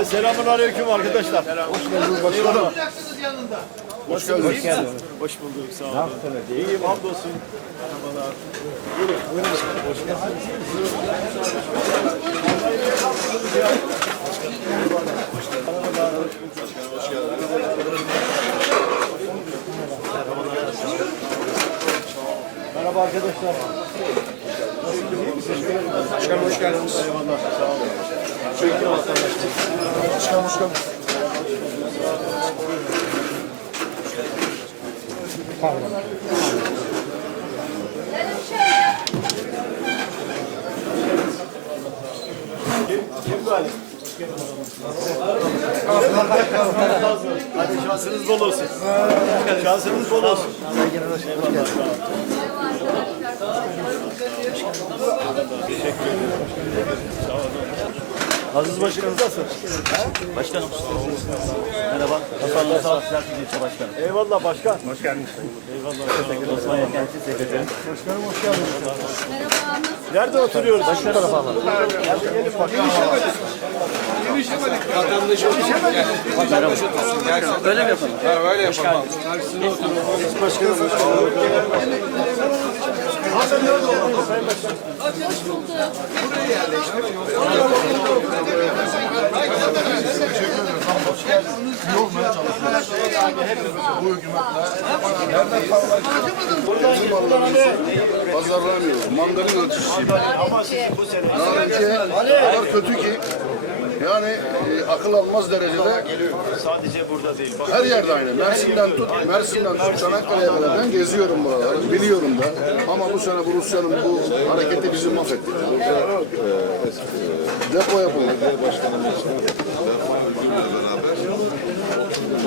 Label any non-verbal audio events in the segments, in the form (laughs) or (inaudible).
Evet selamun aleyküm arkadaşlar. Hoş geldiniz başkanım. Hoş geldiniz. Hoş geldiniz. Hoş bulduk sağ olun. İyiyim hamdolsun. Merhabalar. Buyurun. Buyurun. Hoş geldiniz. Merhaba arkadaşlar. Başkanım hoş geldiniz. Eyvallah. Sağ olun. Çekin. Başkanım hoş geldiniz. Kim, kim galip? Hadi şansınız bol olsun. Şansınız bol olsun. Teşekkür ederim. Aziz Başkanım nasıl? Başkanım. Merhaba. Hasan Ulusal Siyaset İlçe Başkanım. Eyvallah başkan. Hoş geldiniz. Eyvallah. Osman Yakençi Sekreterim. Başkanım hoş geldiniz. Nerede oturuyoruz? Başka tarafa alalım. Gelin bakalım. Öyle mi yapalım? Ha, öyle yapalım. Pazarlanıyor. Mandalina üreticisi. Ama siz bu Narince o kadar kötü ki yani e, akıl almaz derecede sadece burada değil. Bak, her yerde aynı. Mersin'den tut, Mersin'den tut Çanakkale'ye kadar ben geziyorum buraları, biliyorum da. Ama bu sene bu Rusya'nın bu hareketi bizi mahvetti. Depo yapıldı.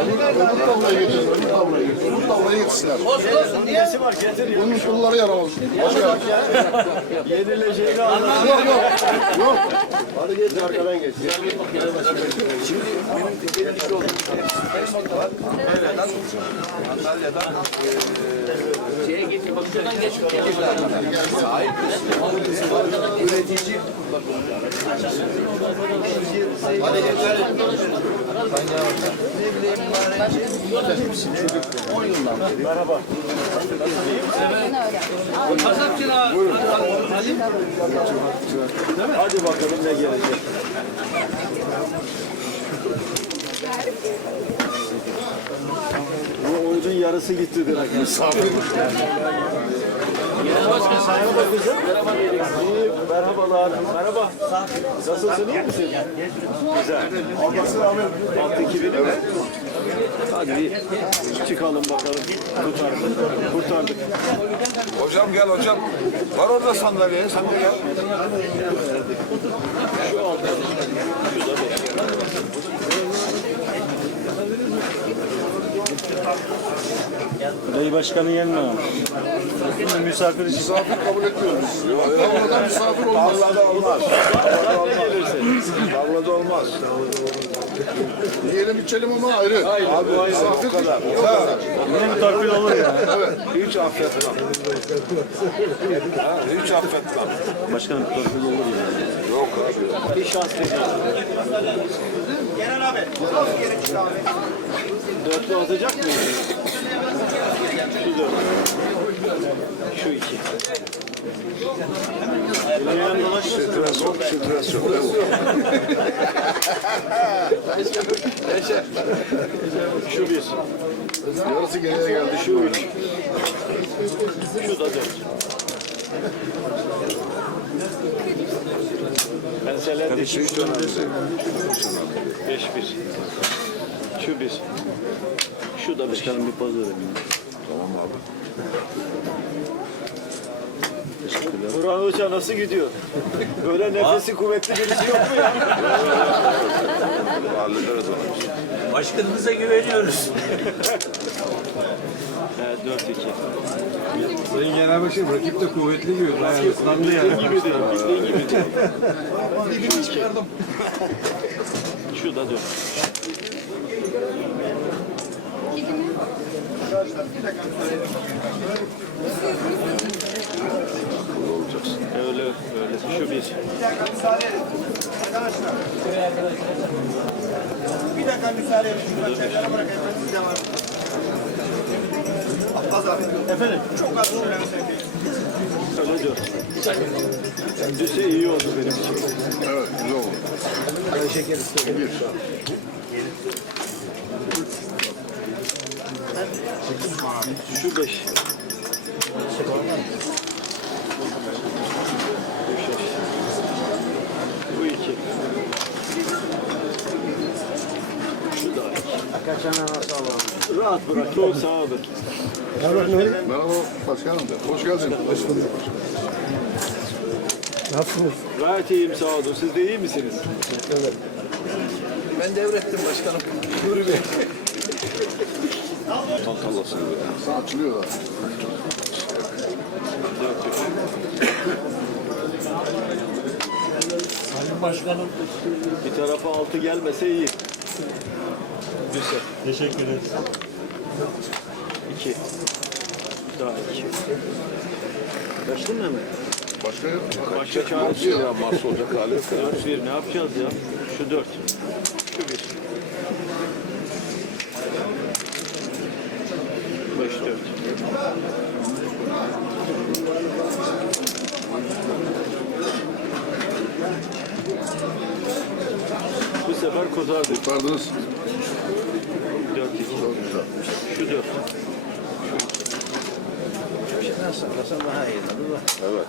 Öbür tavlayı getir, öbür tavlayı getir, öbür tavlayı getirsinler. nesi var getir. Bunun pulları yaramaz. Başka. Yenileceğini anladım. Yok yok. Yok. Hadi geç arkadan geç. Şimdi benim benim işi oldu. Antalya'dan şeye gitti. Bak şuradan geç. Sahip üretici Hadi geçer. Merhaba. Hadi bakalım ne gelecek. Bu oyunun yarısı gitti direkt. Misafir. Merhaba kızım. İyi, merhabalar. Merhaba. Nasılsın, iyi misin? Güzel. Almasın abi. Altı iki bini mi? Hadi bir çıkalım bakalım. Kurtardık. Kurtardık. Hocam gel hocam. Var orada sandalye. Sen de gel. Bey Başkanı gelmiyor. Misafir için. Misafir kabul etmiyoruz. Tavladan misafir olmaz. Tavlada olmaz. Tavlada olmaz. Tavlada olmaz. Yiyelim içelim ama ayrı. Abi o Misafir o kadar. Yine bir torpil olur ya. Hiç affetmem. Ha, hiç affetmem. Başkanım torpil olur ya. Yok abi. Bir şans veriyorum. Genel abi. Dörtlü atacak mıyız? Şu dört. Şu iki. Stres yok. Şu bir. Yarısı geriye geldi. Şu üç. Şu da dört. Penseler de şu. Beş bir. Şu bir. Şu da beş. Başkanım bir poz verelim. Tamam abi. Burhan Hoca nasıl gidiyor? Böyle nefesi kuvvetli birisi yok mu ya? Hallederiz onu. Başkanımıza güveniyoruz. Evet, dört iki. Sayın Genel Başkanım rakip de kuvvetli gibi. Bayağı ıslandı yani. Gibi değil, bildiğin gibi değil. Şu da dört. Öyle, öyle. Şu bir. Bir dakika müsaade edin. Şuradan çevrene bırakayım. Ben siz devam edin. Abbas abi. Efendim? Çok az söylemesi Hocam. Düşe iyi oldu benim için. Evet, güzel oldu. Bir. Şu beş. Bu iki. Şu da iki. Kaçana nasıl alalım? Rahat bırak. Çok sağ olun. Merhaba başkanım. Hoş geldin. Gayet iyiyim sağ olun. Siz de iyi misiniz? Ben devrettim başkanım. Sağ açılıyor da. Bir tarafa altı gelmese iyi. Güzel. Teşekkür ederiz. İki. Daha iki. Kaçtın mı hemen? Başka yok. Başka çaresi yok. Ya Mars olacak hali yok. Dört bir. Ne yapacağız ya? Şu dört. Şu bir. Beş dört. Bu sefer kozardık. Kurtardınız. Dört. Şu dört. daha iyi. Evet.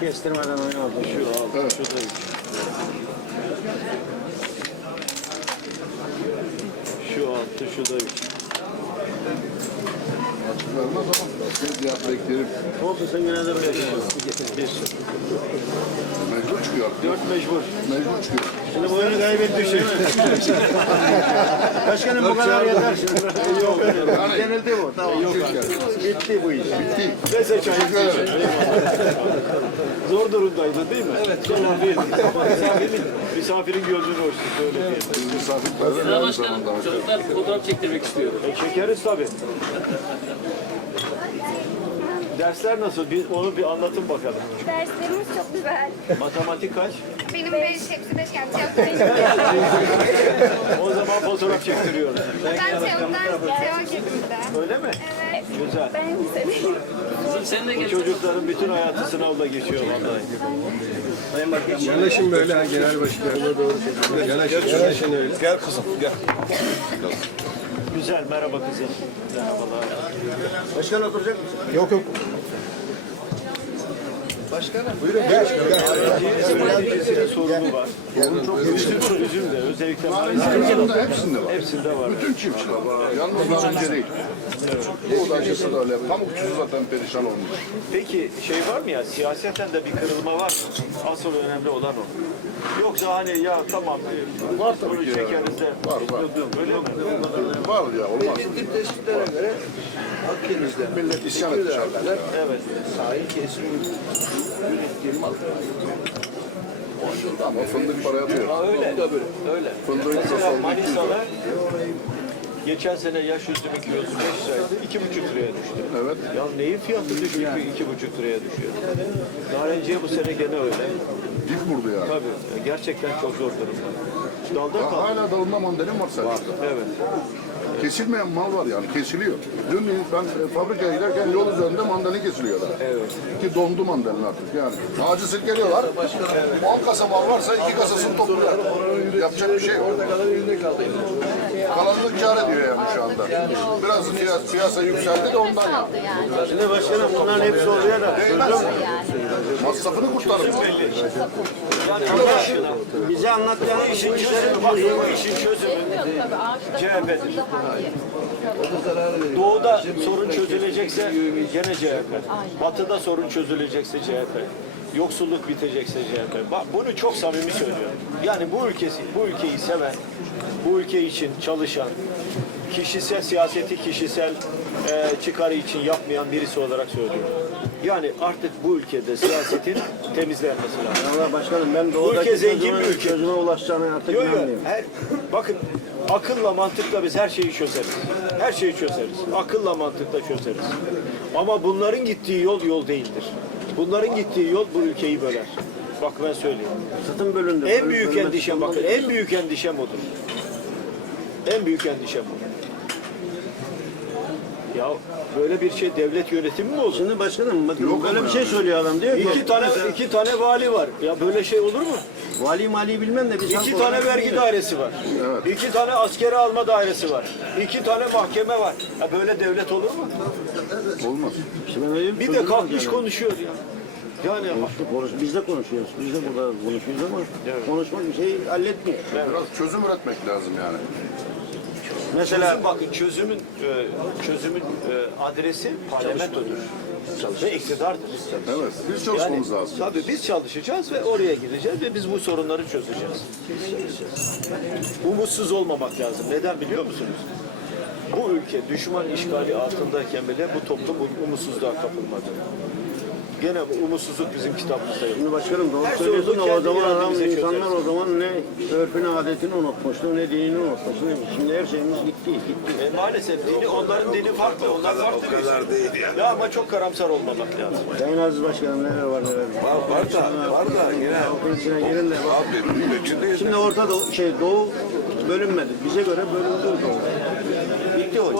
Kestirmeden oynadı. Şu altı. Evet. Şu da üç. Şu altı. Şu da üç. Açık vermez diğer beklerim. Olsun sen yine de böyle. Mecbur çıkıyor. Dört mecbur. Mecbur çıkıyor. Şimdi bu oyunu kaybettik şimdi. (laughs) Başkanım bu kadar yeter. Yok. Yenildi bu. Tamam. Yok. Bitti bu iş. Bitti. Neyse çay Zor durumdaydın değil mi? Evet. Tamam değil. Misafirin, misafirin gönlünü hoştu. Öyle diyelim. Misafirperver aynı zamanda. başkanım. Çocuklar fotoğraf çektirmek istiyor. E, çekeriz tabii. Dersler nasıl? Bir, onu bir anlatın bakalım. Derslerimiz çok güzel. Matematik kaç? Benim beş, hepsi beş geldi. (laughs) O zaman fotoğraf çektiriyoruz. Ben teodan teo girdim Öyle mi? Evet. Güzel. Ben lisedeyim. Sen de Bu gel. çocukların bütün hayatı sınavla geçiyor vallahi. Yanaşın böyle ha genel başkanına doğru. Yanaşın, yanaşın öyle. Gel kızım gel. Güzel, merhaba kızım. Merhabalar. Başkan oturacak mısın? Öğrencisinin sorunu var. Üzüm, üzüm de, özellikle Mayıs'ta Bunda hepsinde var. hepsinde var. Bütün çiftçiler. Yalnız daha önce değil. Bu da acısı da öyle. Pamukçusu zaten perişan olmuş. Peki şey var mı ya, siyaseten de bir kırılma var mı? Asıl önemli olan o. Yoksa hani ya tamam, Var tabii ki çekeriz de. Var, var. Öyle mi? Var ya olmaz. Tip tespitlere göre Akdeniz'de Millet isyan etmiş. Evet. sahil kesim ürettiğim mal. Ama fındık para yapıyor. Öyle. Öyle. Fındığın Mesela kilosu oldu 200 Manisa'da geçen sene yaş üzümü kilosu 5 liraydı. 2,5 liraya düştü. Evet. Ya neyin fiyatı düşüyor ki 2,5 liraya düşüyor? Narenciye bu sene gene öyle. Dip vurdu yani. Tabii gerçekten çok zor durumda. Dalda Ya kaldı. hala dalında mandalin var sadece. Evet. Kesilmeyen mal var yani kesiliyor. Dün ben e, fabrikaya giderken yol üzerinde mandalin kesiliyor daha. Evet. Ki dondu mandalin artık yani. Ağacı silkeliyorlar. 10 kasa mal varsa iki kasasını topluyorlar. Yapacak bir şey yok. Kalanını kar ediyor yani şu anda. Biraz piyasa, piyasa yükseldi de ondan yani. Şimdi başkanım bunların hepsi oluyor da. Değmez. Masrafını kurtarır. Bize anlattığın işin çözümü bak işin çözümü CHP'dir. Doğuda sorun çözülecekse gene CHP. Batıda sorun çözülecekse CHP. Yoksulluk bitecekse CHP. Bak bunu çok samimi söylüyorum. Yani bu ülkesi, bu ülkeyi seven, bu ülke için çalışan, kişisel siyaseti kişisel e, çıkarı için yapmayan birisi olarak söylüyorum. Yani artık bu ülkede siyasetin (coughs) temizlenmesi lazım. Allah başkanım ben Bu ülke zengin bir ülke. çözüme ulaşacağına artık Yok yok. inanmıyorum. Her, bakın akılla mantıkla biz her şeyi çözeriz. Her şeyi çözeriz. Akılla mantıkla çözeriz. Ama bunların gittiği yol yol değildir. Bunların gittiği yol bu ülkeyi böler. Bak ben söyleyeyim. Sırtım bölündü. En büyük endişem bakın, en büyük endişem odur. En büyük endişem bu. Ya böyle bir şey devlet yönetimi mi olur? Şimdi başkanım bakın böyle bir şey söylüyor adam diyor ki. İki tane mesela iki tane vali var. Ya böyle şey olur mu? Vali mali bilmem de biz halk İki olarak tane vergi bilmiyoruz. dairesi var. İki tane askeri alma dairesi var. İki tane mahkeme var. Ya böyle devlet olur mu? Olmaz. İşte ben öyle Bir de kalkmış yani. konuşuyor ya. Yani Konuştuk, konuş, biz de konuşuyoruz. Biz de burada konuşuyoruz ama konuşmak bir şey halletmiyor. Biraz çözüm üretmek lazım yani. Mesela Çözüm, bakın çözümün e, çözümün e, adresi parlamentodur. Ve iktidardır. Evet. Biz çalışmamız lazım. Tabii biz çalışacağız ve oraya gideceğiz ve biz bu sorunları çözeceğiz. Umutsuz olmamak lazım. Neden biliyor musunuz? Bu ülke düşman işgali altındayken bile bu toplum umutsuzluğa kapılmadı. Gene bu umutsuzluk bizim kitabımızda yok. Şimdi başkanım doğru Her söylüyorsun ama o zaman adam, insanlar o zaman ne örfünü adetini unutmuştu ne dinini unutmuştu. Şimdi her şeyimiz gitti gitti. E, maalesef dini, onların dini farklı, onlar farklı. O kadar değil ya. Ya ama çok karamsar olmamak lazım. Sayın Aziz Başkanım neler var neler var. Var da, var da yine. Halkın içine girin de bak. Abi Şimdi Orta Doğu, şey Doğu bölünmedi. Bize göre bölündü Doğu. Bitti o.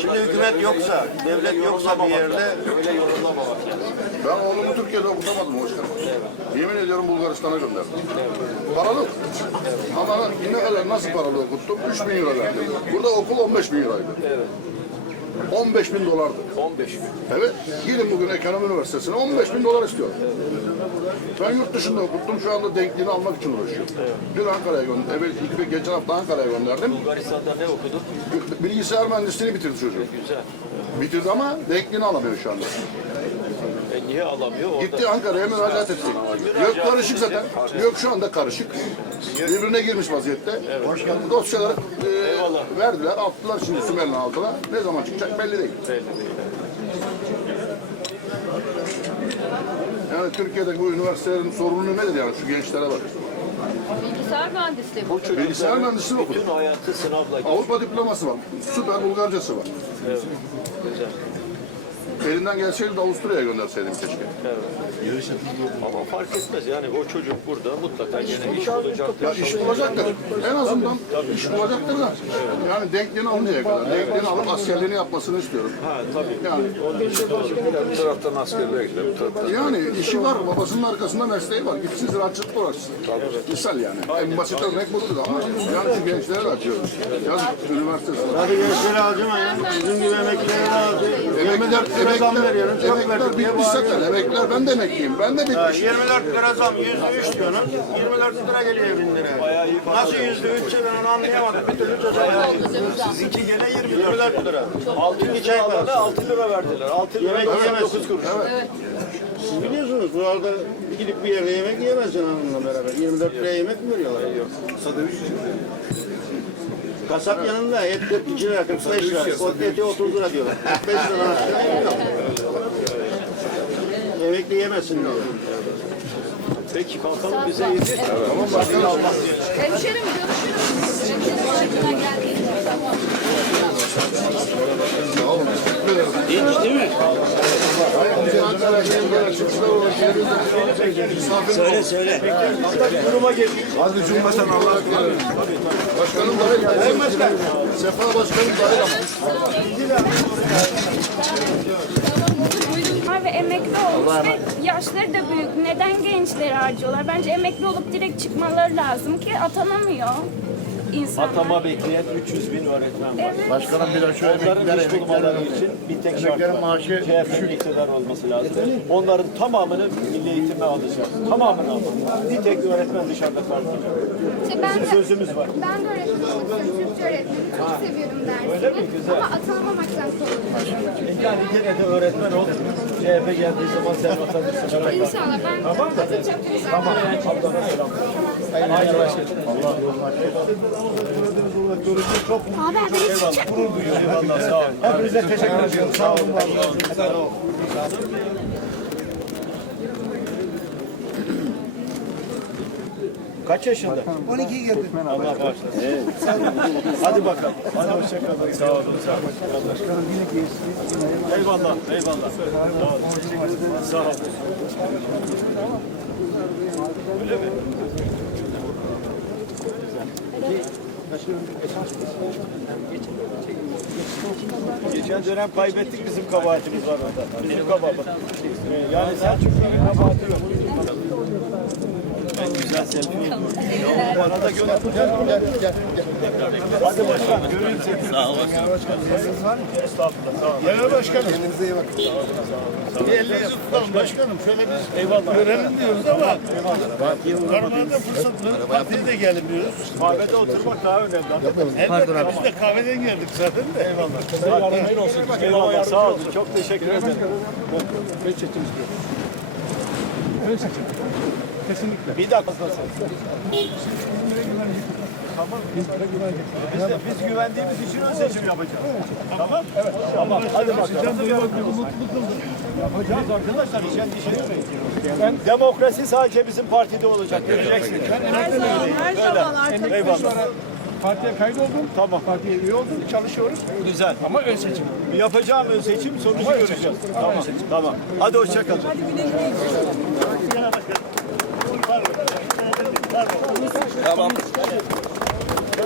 Şimdi hükümet yoksa, devlet yoksa bir yerde Öyle yorumlamamak lazım. Ben oğlumu Türkiye'de okutamadım başkanım. Yemin ediyorum Bulgaristan'a gönderdim. Paralı. Ama ne kadar nasıl paralı okuttum? 3 bin euro verdim. Burada okul 15 bin euroydu. 15 bin dolardı. 15 gün. Evet. Gidin bugün Ekonomi Üniversitesi'ne 15 bin dolar istiyor. Ben yurt dışında okuttum. Şu anda denkliğini almak için uğraşıyorum. Dün Ankara'ya gönderdim. Evet, ilk geçen hafta Ankara'ya gönderdim. Bulgaristan'da ne okudun? Bilgisayar mühendisliğini bitirdi çocuk. Güzel. Bitirdi ama denkliğini alamıyor şu anda. Niye alamıyor? Orada Gitti Ankara'ya müracaat etti. Gök karışık zaten. Gök şu anda karışık. Birbirine girmiş vaziyette. Dosyaları e, verdiler, attılar şimdi Sümer'in altına. Ne zaman çıkacak belli değil. Yani Türkiye'deki bu üniversitelerin sorunu nedir yani şu gençlere bak. Bilgisayar mühendisliği bu. bu çocuk Bilgisayar mühendisliği okudu. bütün hayatı sınavla geçti. Avrupa diploması var. Süper Bulgarcası var. Evet. Güzel. Elinden gelseydi de Avusturya'ya gönderseydim keşke. Ama fark etmez yani o çocuk burada mutlaka gene iş bulacaktır. Ya iş bulacaktır. En azından iş bulacaktır da. Yani denkliğini alıncaya kadar. Denkliğini alıp askerliğini yapmasını istiyorum. Ha tabii. Yani Bir taraftan askerliğe gider, bir taraftan. Yani işi var, babasının arkasında mesleği var. Gitsin ziraatçılıkla uğraşsın. Misal yani. En basit örnek budur ama yani şu gençlere de acıyoruz. Yazık üniversitesi var. Hadi gençlere harcamayın. Bizim gibi emeklilere de harcayın. 24 Emekler, lira zam emekler, veriyorsun. Çok emekler verdik diye bitmiş zaten. Emekler ben de emekliyim. Ben de Ha, bitmiş. 24 lira zam, yüzde üç diyorsun. 24 lira geliyor bin lira. Nasıl yüzde üçse ben onu anlayamadım. Bir türlü çözemedim. Sizinki gene 20 24 lira. Altın alana parası. 6 lira verdiler. 6 lira Yemek 99 yiyemezsin. kuruş. Siz biliyorsunuz buralarda gidip bir yerde yemek yiyemezsin hanımla beraber. 24 liraya yemek mi veriyorlar? Yok. Kasap yanında et 42 lira, 45 lira. O eti 30 lira diyorlar. 45 liradan aşağı yok. Emekli yemezsin diyor. Peki kalkalım bize yedi. Hemşerim görüşürüz. Söyle söyle. Duruma gel. Hadi Cumhurbaşkanı Allah'a emanet Başkanım dahil. Sayın Başkan. Sefa Başkanım dahil ve emekli olmuş ve yaşları da büyük. Neden gençleri harcıyorlar? Bence emekli olup direkt çıkmaları lazım ki atanamıyor insanlar. Atama bekleyen 300 bin öğretmen var. Evet. Başkanım bir de şu Onların emekliler iş bulmaları için bir tek şart Emeklilerin maaşı CHP'nin iktidar olması lazım. Onların tamamını milli eğitime alacağız. Tamamını alacağız. Bir tek öğretmen dışarıda kalmayacak. İşte ben de, Sözümüz var. ben de öğretmen olmak istiyorum. Türkçe öğretmeni. Çok seviyorum dersimi. Öyle mi? Güzel. Ama atanamamaktan korkuyorum. Yani gene de öğretmen ol. CHP geldiği zaman sen merak etme. İnşallah ben Tamam mı? atacağım. Tamam. Ablana selam. Haydi başlayalım. Çok Abi abi eyvallah. Gurur duyuyorum. Eyvallah. Sağ olun. Hepinize teşekkür ediyorum. Sağ olun. Sağ olun. Kaç yaşında? 12 girdi. Allah bağışlasın. Hadi bakalım. Hadi hoşçakalın. Sağ olun. Sağ olun. Eyvallah. Eyvallah. Sağ olun. Sağ olun. Geçen dönem kaybettik bizim kabahatimiz var orada. Bizim kabahat. Yani Selçuk'un kabahati yok. Güzel selfie oldu. Bana da gönder. Gel, gel, gel, Hadi başkan, göreyim seni. Sağ ol başkanım. Estağfurullah, sağ olun. Genel başkanım. Kendinize iyi bakın. Bir ellerinizi tutalım başkanım. Şöyle biz Eyvallah. görelim diyoruz ama Karmada fırsat verip partiye de gelin diyoruz. Kahvede oturmak daha önemli. Elbette biz de kahveden geldik zaten de. Eyvallah. Yardımcın olsun. Eyvallah, sağ olun. Çok teşekkür ederim. Kesinlikle. Bir dakika. Tamam. Biz de biz güvendiğimiz için ön seçim yapacağız. Tamam? Evet. Tamam. Hadi bakalım. Yapacağız arkadaşlar. İşe Ben demokrasi sadece bizim partide olacak. Göreceksiniz. Her zaman, her zaman arkadaşlar. Eyvallah. Partiye kaydoldum. Tamam. Partiye üye oldum. Çalışıyoruz. Güzel. Ama ön seçim. Yapacağım ön seçim sonucu göreceğiz. Tamam. Tamam. Hadi hoşça kalın. Hadi güle güle. Tamam.